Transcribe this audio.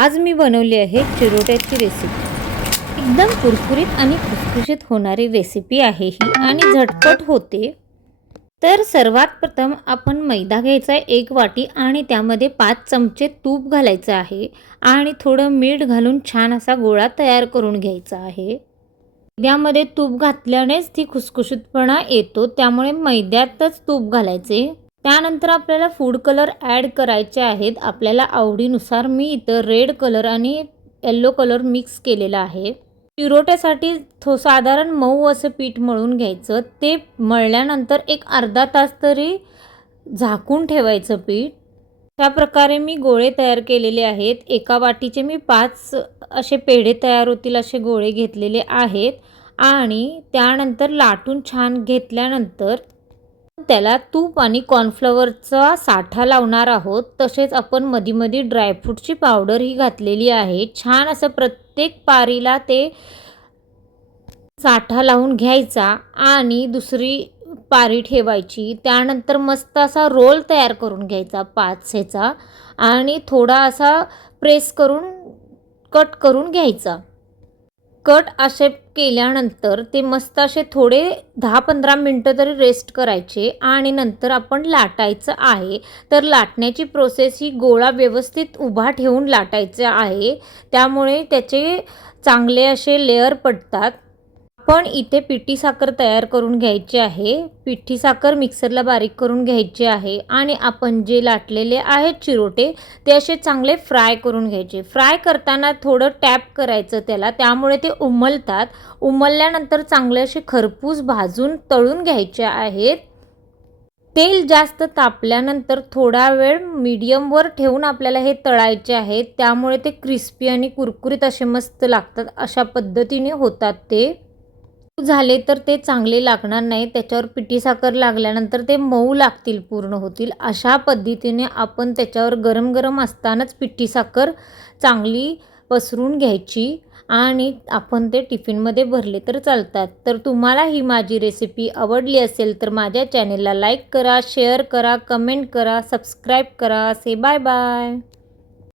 आज मी बनवली आहे चिरोट्याची रेसिपी। एकदम कुरकुरीत आणि खुसखुशीत होणारी रेसिपी आहे ही आणि झटपट होते। तर सर्वात प्रथम आपण मैदा घ्यायचा आहे 1 वाटी आणि त्यामध्ये 5 चमचे तूप घालायचं आहे आणि थोडं मीठ घालून छान असा गोळा तयार करून घ्यायचा आहे। मैद्यामध्ये तूप घातल्यानेच ती खुसखुशीतपणा येतो, त्यामुळे मैद्यातच तूप घालायचे। त्यानंतर आपल्याला फूड कलर ॲड करायचे आहेत आपल्याला आवडीनुसार। मी इथं रेड कलर आणि येलो कलर मिक्स केलेला आहे। चिरोट्यासाठी साधारण मऊ असं पीठ मळून घ्यायचं। ते मळल्यानंतर एक अर्धा तास तरी झाकून ठेवायचं पीठ। त्या प्रकारे मी गोळे तयार केलेले आहेत। एका वाटीचे मी 5 असे पेढे तयार होतील असे गोळे घेतलेले आहेत आणि त्यानंतर लाटून छान घेतल्यानंतर त्याला तूप आणि कॉर्नफ्लॉवरचा साठा लावणार आहोत। तसेच आपण मधी-मधी ड्रायफ्रूटची पावडर ही घातलेली आहे। छान असं प्रत्येक पारीला ते साठा लावून घ्यायचा आणि दुसरी पारी ठेवायची। त्यानंतर मस्त असा रोल तयार करून घ्यायचा 5 ह्याचा आणि थोडा असा प्रेस करून कट करून घ्यायचा। कट असे केल्यानंतर ते मस्त असे थोडे 10-15 मिनटं तरी रेस्ट करायचे आणि नंतर आपण लाटायचं आहे। तर लाटण्याची प्रोसेस ही गोळा व्यवस्थित उभा ठेवून लाटायचा आहे, त्यामुळे त्याचे चांगले असे लेयर पडतात। आपण इथे पिठी साखर तयार करून घ्यायची आहे। पिठी साखर मिक्सरला बारीक करून घ्यायची आहे आणि आपण जे लाटलेले आहेत चिरोटे ते असे चांगले फ्राय करून घ्यायचे। फ्राय करताना थोडं टॅप करायचं त्याला, त्यामुळे ते उमलतात। उमलल्यानंतर चांगले असे खरपूस भाजून तळून घ्यायचे आहेत। तेल जास्त तापल्यानंतर थोडा वेळ मीडियमवर ठेवून आपल्याला हे तळायचे आहेत, त्यामुळे ते क्रिस्पी आणि कुरकुरीत असे मस्त लागतात। अशा पद्धतीने होतात ते। झाले तर ते चांगले लागणार नाही, त्याच्यावर पिठी साखर लागल्यानंतर ते मऊ लागतील, पूर्ण होतील। अशा पद्धतीने आपण त्याच्यावर गरम-गरम असतानाच पिठी साखर चांगली पसरून घ्यायची आणि आपण ते टिफिनमध्ये भरले तर चालतात। तर तुम्हाला ही माझी रेसिपी आवडली असेल तर माझ्या चॅनेलला लाईक करा, शेअर करा, कमेंट करा, सबस्क्राईब करा। से बाय बाय।